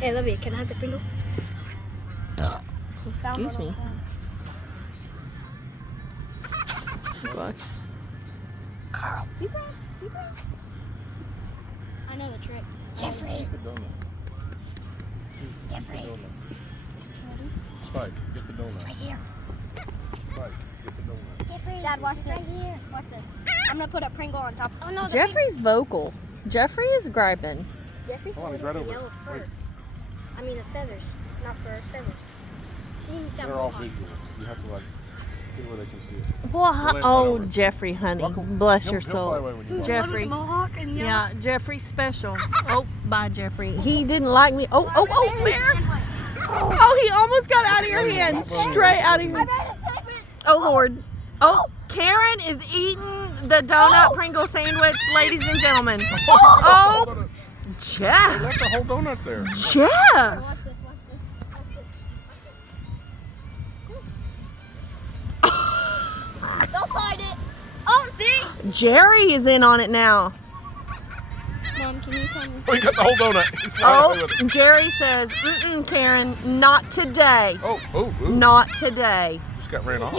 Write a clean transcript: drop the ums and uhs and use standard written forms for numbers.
Hey, Olivia, can I have the Pringle? Excuse me. Gosh. Carl, you bring. I know the trick. Jeffrey. Jeffrey. Spike, get the donut. Right here. Spike, get the donut. Jeffrey. Dad, watch this. Right here. Watch this. I'm gonna put a Pringle on top. Oh no. Jeffrey's vocal. Jeffrey is griping. Jeffrey's Hold on, he's got right over. yellow fur. Wait. I mean, the feathers, not fur, feathers. See, he's got They're all mohawk. visual. You have to like get where they can see it. Well, He'll land right oh, over. Jeffrey, honey, Welcome. bless He'll your fly soul. away when you walk. Jeffrey. Mohawk and yellow. Yeah, Jeffrey's special. Oh, bye, Jeffrey. He didn't like me. Oh, Mare. Oh, he almost got out of your hand. Straight out of your hand. Oh, Lord. Oh, Karen is eating the donut Pringle sandwich, ladies and gentlemen. Oh, They Jeff. left the whole donut there. Jeff. Watch this, watch this, watch this. Don't find it. Oh, see? Jerry is in on it now. Mom, can you come? Oh, you got the whole donut. He's flying away Oh, with it. Jerry says, mm-mm, Karen, not today. Oh, Not today. just got ran off.